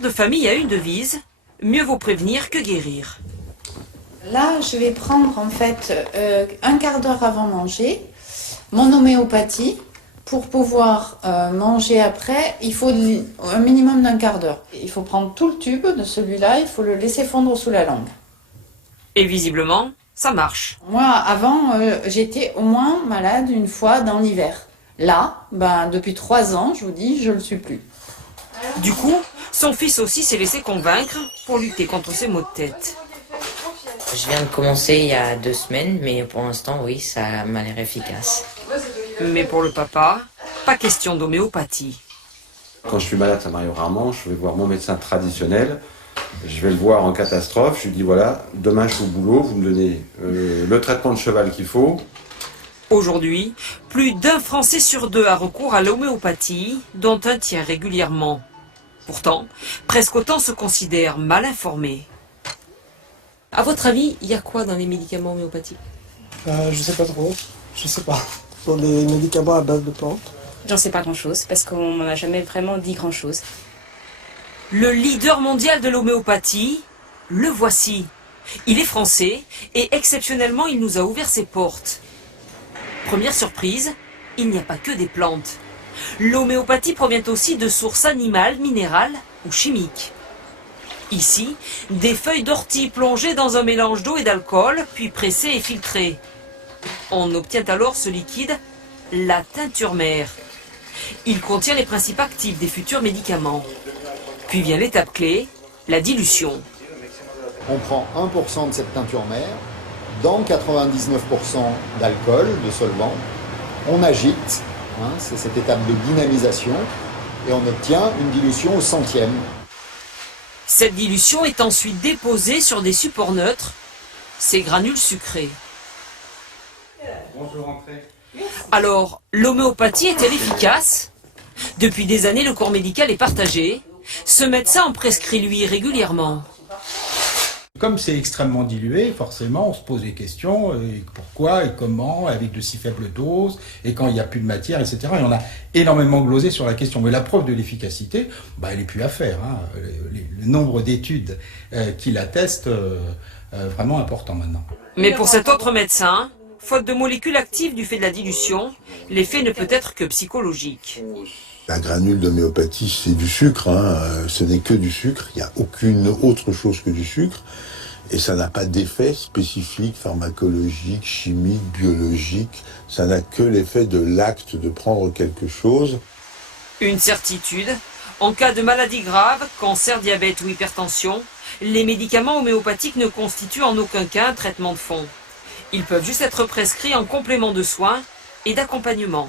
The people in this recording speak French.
mère de famille a une devise, mieux vaut prévenir que guérir. Là, je vais prendre en fait un quart d'heure avant manger mon homéopathie. Pour pouvoir manger après, il faut un minimum d'un quart d'heure. Il faut prendre tout le tube de celui-là, il faut le laisser fondre sous la langue. Et visiblement, ça marche. Moi, avant, j'étais au moins malade une fois dans l'hiver. Là, depuis 3 ans, je vous dis, je ne le suis plus. Du coup, son fils aussi s'est laissé convaincre pour lutter contre ses maux de tête. Je viens de commencer il y a 2 semaines, mais pour l'instant, oui, ça m'a l'air efficace. Mais pour le papa, pas question d'homéopathie. Quand je suis malade, ça m'arrive rarement, je vais voir mon médecin traditionnel, je vais le voir en catastrophe, je lui dis voilà, demain je suis au boulot, vous me donnez le traitement de cheval qu'il faut. Aujourd'hui, plus d'1 Français sur 2 a recours à l'homéopathie, dont 1 tiers régulièrement. Pourtant, presque autant se considèrent mal informés. À votre avis, il y a quoi dans les médicaments homéopathiques? Je sais pas trop, je sais pas. Pour les médicaments à base de plantes. J'en sais pas grand-chose, parce qu'on m'en a jamais vraiment dit grand-chose. Le leader mondial de l'homéopathie, le voici. Il est français et exceptionnellement, il nous a ouvert ses portes. Première surprise, il n'y a pas que des plantes. L'homéopathie provient aussi de sources animales, minérales ou chimiques. Ici, des feuilles d'ortie plongées dans un mélange d'eau et d'alcool, puis pressées et filtrées. On obtient alors ce liquide, la teinture mère. Il contient les principes actifs des futurs médicaments. Puis vient l'étape clé, la dilution. On prend 1% de cette teinture mère, dans 99% d'alcool, de solvant. On agite, c'est cette étape de dynamisation, et on obtient une dilution au centième. Cette dilution est ensuite déposée sur des supports neutres, ces granules sucrés. Alors, l'homéopathie est-elle efficace? Depuis des années, le corps médical est partagé. Ce médecin en prescrit lui régulièrement. Comme c'est extrêmement dilué, forcément, on se pose des questions, et pourquoi et comment, avec de si faibles doses, et quand il n'y a plus de matière, etc. Et on a énormément glosé sur la question. Mais la preuve de l'efficacité, elle n'est plus à faire. Le nombre d'études qui l'attestent, vraiment important maintenant. Mais pour cet autre médecin, faute de molécules actives du fait de la dilution, l'effet ne peut être que psychologique. La granule d'homéopathie, c'est du sucre, ce n'est que du sucre, il n'y a aucune autre chose que du sucre, et ça n'a pas d'effet spécifique, pharmacologique, chimique, biologique, ça n'a que l'effet de l'acte de prendre quelque chose. Une certitude, en cas de maladie grave, cancer, diabète ou hypertension, les médicaments homéopathiques ne constituent en aucun cas un traitement de fond. Ils peuvent juste être prescrits en complément de soins et d'accompagnement.